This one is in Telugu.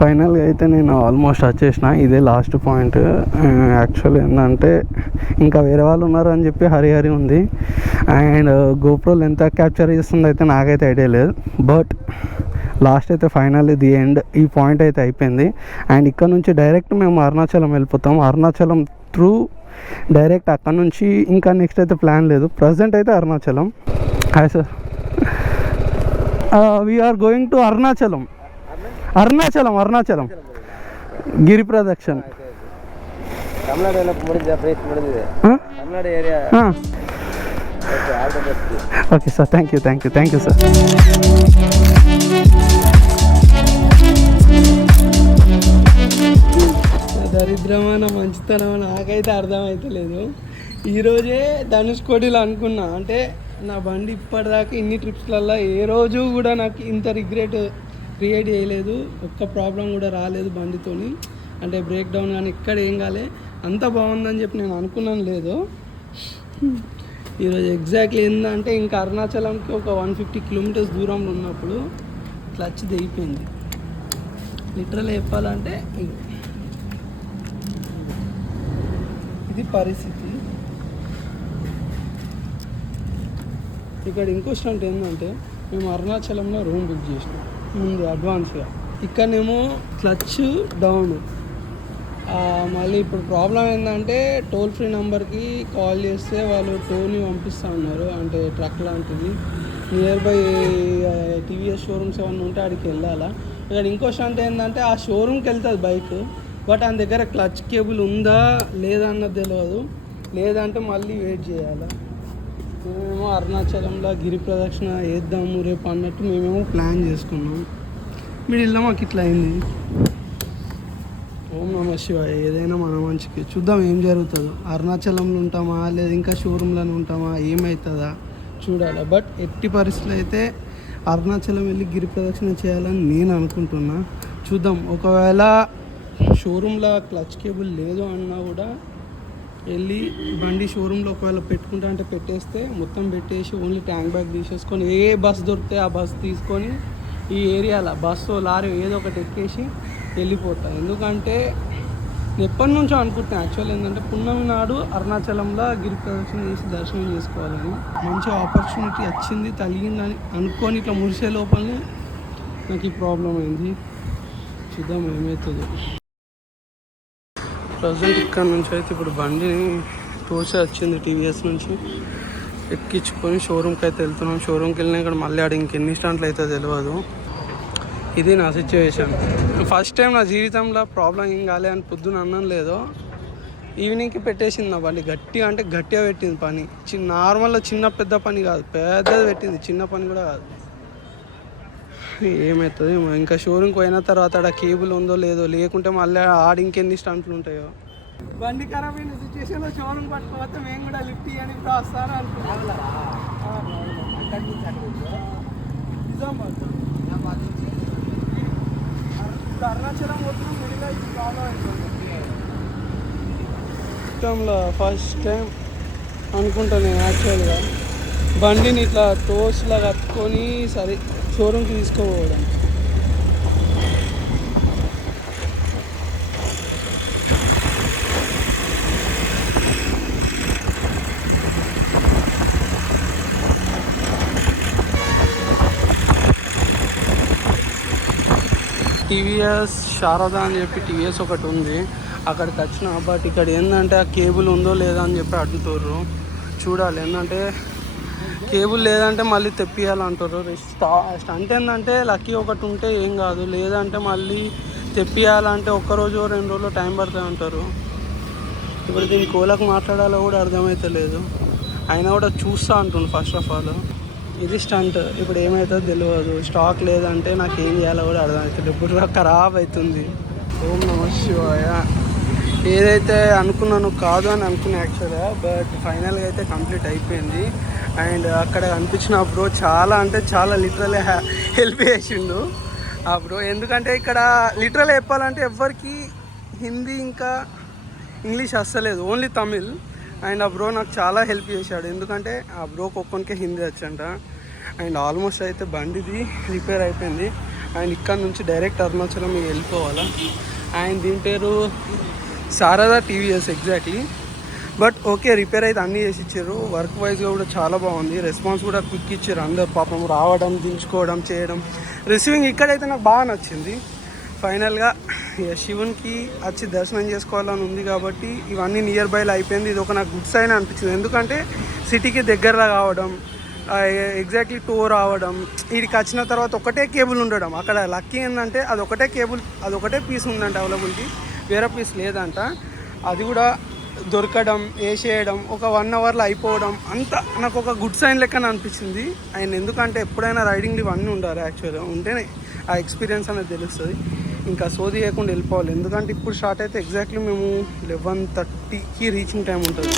ఫైనల్గా అయితే నేను ఆల్మోస్ట్ వచ్చేసిన. ఇదే లాస్ట్ పాయింట్. యాక్చువల్ ఏంటంటే ఇంకా వేరే వాళ్ళు ఉన్నారు అని చెప్పి హరి ఉంది. అండ్ గోప్రోలు ఎంత క్యాప్చర్ చేస్తుందో అయితే నాకైతే ఐడియా లేదు. బట్ లాస్ట్ అయితే ఫైనల్లీ ది ఎండ్ ఈ పాయింట్ అయితే అయిపోయింది. అండ్ ఇక్కడ నుంచి డైరెక్ట్ మేము అరుణాచలం వెళ్ళిపోతాం. అరుణాచలం త్రూ డైరెక్ట్ అక్కడ నుంచి ఇంకా నెక్స్ట్ అయితే ప్లాన్ లేదు. ప్రజెంట్ అయితే Arunachalam. Hi sir, we are going to Arunachalam. ಗಿರಿ ಪ್ರದಕ್ಷಿಣೆ. Okay sir, thank you sir. దరిద్రమైన మంచితనం నాకైతే అర్థమవుతలేదు. ఈరోజే ధనుష్కోటిలో అనుకున్నా, అంటే నా బండి ఇప్పటిదాకా ఇన్ని ట్రిప్స్లల్లో ఏ రోజు కూడా నాకు ఇంత రిగ్రెట్ క్రియేట్ చేయలేదు. ఒక్క ప్రాబ్లం కూడా రాలేదు బండితోని. అంటే బ్రేక్ డౌన్ కానీ ఇక్కడ ఏం కాలే, అంత బాగుందని చెప్పి నేను అనుకున్నాను. లేదు, ఈరోజు ఎగ్జాక్ట్లీ ఏంటంటే ఇంకా అరుణాచలంకి ఒక 150 కిలోమీటర్స్ దూరంలో ఉన్నప్పుడు క్లచ్ దిగిపోయింది. లిటరల్ చెప్పాలంటే ఇది పరిస్థితి. ఇక్కడ ఇంకో స్టంట్ ఏంటంటే, మేము అరుణాచలంలో రూమ్ బుక్ చేసినాం ముందు అడ్వాన్స్గా. ఇక్కడనేమో క్లచ్ డౌన్. మళ్ళీ ఇప్పుడు ప్రాబ్లం ఏంటంటే టోల్ ఫ్రీ నెంబర్కి కాల్ చేస్తే వాళ్ళు టోల్ని పంపిస్తూ ఉన్నారు, అంటే ట్రక్ లాంటిది. నియర్ బై టీవీఎస్ షోరూమ్స్ ఏమన్నా ఉంటే అక్కడికి వెళ్ళాలా. ఇక్కడ ఇంకో స్టంట్ ఏంటంటే ఆ షోరూమ్కి వెళ్తుంది బైక్, బట్ ఆయన దగ్గర క్లచ్ కేబుల్ ఉందా లేదా అన్నది తెలియదు. లేదంటే మళ్ళీ వెయిట్ చేయాలా. మేమేమో అరుణాచలంలో గిరి ప్రదక్షిణ వేద్దాము రేపు అన్నట్టు మేమేమో ప్లాన్ చేసుకున్నాం. మిడిల్లో మాకు ఇట్లా అయింది. ఓం నమః శివాయ. ఏదైనా మన మంచికి. చూద్దాం ఏం జరుగుతుందో. అరుణాచలంలో ఉంటామా లేదా ఇంకా షోరూమ్లోనే ఉంటామా, ఏమవుతుందా చూడాలి. బట్ ఎట్టి పరిస్థితులు అయితే అరుణాచలం వెళ్ళి గిరి ప్రదక్షిణ చేయాలని నేను అనుకుంటున్నా. చూద్దాం, ఒకవేళ షోరూంలో క్లచ్ కేబుల్ లేదు అన్నా కూడా వెళ్ళి బండి షోరూంలో ఒకవేళ పెట్టుకుంటా అంటే పెట్టేస్తే మొత్తం పెట్టేసి ఓన్లీ ట్యాంక్ బ్యాగ్ తీసేసుకొని ఏ బస్ దొరికితే ఆ బస్ తీసుకొని ఈ ఏరియాలో బస్సు లారీ ఏదో ఒకటి ఎక్కేసి వెళ్ళిపోతాను. ఎందుకంటే ఎప్పటి నుంచో అనుకుంటున్నాను యాక్చువల్ ఏంటంటే పున్నమి నాడు అరుణాచలంలో గిరి ప్రదక్షిణ చేసి దర్శనం చేసుకోవాలని. మంచి ఆపర్చునిటీ వచ్చింది, తగిలిందని అనుకొని ఇట్లా మురిసే లోపలనే నాకు ఈ ప్రాబ్లం అయింది. చూద్దాం ఏమవుతుందో. ప్రజెంట్ ఇక్కడ నుంచి అయితే ఇప్పుడు బండిని తోసి వచ్చింది టీవీఎస్ నుంచి, ఎక్కించుకొని షోరూమ్కి అయితే వెళ్తున్నాం. షోరూమ్కి వెళ్ళినా ఇక్కడ మళ్ళీ ఆడ ఇంకెన్ని స్టాంట్లు అయితే తెలియదు. ఇది నా సిచ్యువేషన్. ఫస్ట్ టైం నా జీవితంలో ప్రాబ్లం ఏం కాలే అని పొద్దున అన్నం లేదు, ఈవినింగ్కి పెట్టేసింది నా బండి. గట్టిగా అంటే గట్టిగా పెట్టింది పని. నార్మల్గా చిన్న పెద్ద పని కాదు, పెద్దది పెట్టింది, చిన్న పని కూడా కాదు. ఏమవుతుంది ఇంకా షోరూమ్కి పోయిన తర్వాత ఆడ కేబుల్ ఉందో లేదో, లేకుంటే మళ్ళీ ఆడ ఇంకెన్ని స్టంట్లు ఉంటాయో. బండి ఖరాబ్ అయిన సిచ్యువేషన్లో షోరూమ్ పట్టుకోవద్దు, మేము కూడా లిఫ్ట్ ఇవ్వని ఇప్పుడు వస్తాను అనుకుంటున్నాం. అరుణాచలం పోతున్నాం, మిడిల్ అయితే ప్రాబ్లం అవుతుంది. మొత్తంలో ఫస్ట్ టైం అనుకుంటా నేను యాక్చువల్గా బండిని ఇట్లా టోస్లా కట్టుకొని సరే షోరూమ్కి తీసుకోపోవడం. టీవీఎస్ శారదా అని చెప్పి టీవీఎస్ ఒకటి ఉంది, అక్కడికి వచ్చిన. బట్ ఇక్కడ ఏంటంటే ఆ కేబుల్ ఉందో లేదా అని చెప్పి అడుగుతారు. చూడాలి, ఏంటంటే కేబుల్ లేదంటే మళ్ళీ తెప్పియాలంటారు. స్టంట్ ఏంటంటే లక్కీ ఒకటి ఉంటే ఏం కాదు, లేదంటే మళ్ళీ తెప్పియాలంటే ఒక్కరోజు 2 రోజులు టైం పడుతుంది అంటారు. ఇప్పుడు దీన్ని కోలకు మాట్లాడాలో కూడా అర్థమైతే లేదు. అయినా కూడా చూస్తా అంటుండు ఫస్ట్ ఆఫ్ ఆల్. ఇది స్టంట్. ఇప్పుడు ఏమవుతుందో తెలియదు. స్టాక్ లేదంటే నాకు ఏం చేయాలో కూడా అర్థమవుతుంది. ఇప్పుడు ఖరాబ్ అవుతుంది. ఓం నమః శివాయ. ఏదైతే అనుకున్నాను కాదు అని అనుకున్నా యాక్చువల్గా, బట్ ఫైనల్గా అయితే కంప్లీట్ అయిపోయింది. అండ్ అక్కడ కనిపించిన బ్రో చాలా అంటే చాలా లిటరల్లీ హెల్ప్ చేసిండు ఆ బ్రో. ఎందుకంటే ఇక్కడ లిటరల్ చెప్పాలంటే ఎవ్వరికి హిందీ ఇంకా ఇంగ్లీష్ వస్తలేదు, ఓన్లీ తమిళ్. అండ్ ఆ బ్రో నాకు చాలా హెల్ప్ చేశాడు, ఎందుకంటే ఆ బ్రోకి ఒక్కనికే హిందీ వచ్చంట. అండ్ ఆల్మోస్ట్ అయితే బండిది రిపేర్ అయిపోయింది. అండ్ ఇక్కడ నుంచి డైరెక్ట్ అరుణాచలం మీకు వెళ్ళిపోవాలా. అండ్ దీని పేరు Sharada TVS exactly. But okay, repair అయితే అన్నీ చేసి ఇచ్చారు. వర్క్ వైజ్గా కూడా చాలా బాగుంది. రెస్పాన్స్ కూడా క్విక్ ఇచ్చారు. అందరు పాపం రావడం, దించుకోవడం, చేయడం, రిసీవింగ్ ఇక్కడైతే నాకు బాగా నచ్చింది. ఫైనల్గా శివునికి వచ్చి దర్శనం చేసుకోవాలని ఉంది కాబట్టి ఇవన్నీ నియర్ బైలో అయిపోయింది. ఇది ఒక నాకు గుడ్ సైన్ అనిపించింది. ఎందుకంటే సిటీకి దగ్గరలో కావడం, ఎగ్జాక్ట్లీ టూర్ రావడం, వీడికి వచ్చిన తర్వాత ఒకటే కేబుల్ ఉండడం. అక్కడ లక్కీ ఏంటంటే అదొకటే కేబుల్, అదొకటే పీస్ ఉందంట అవైలబిలిటీ, వేరే పీస్ లేదంట. అది కూడా దొరకడం, వేసేయడం, ఒక 1 అవర్లో అయిపోవడం, అంతా నాకు ఒక గుడ్ సైన్ లెక్కన అనిపించింది. అండ్ ఎందుకంటే ఎప్పుడైనా రైడింగ్లు ఇవన్నీ ఉండాలి. యాక్చువల్గా ఉంటేనే ఆ ఎక్స్పీరియన్స్ అనేది తెలుస్తుంది. ఇంకా సోది చేయకుండా వెళ్ళిపోవాలి. ఎందుకంటే ఇప్పుడు స్టార్ట్ అయితే ఎగ్జాక్ట్లీ మేము 11:30కి రీచింగ్ టైం ఉంటుంది.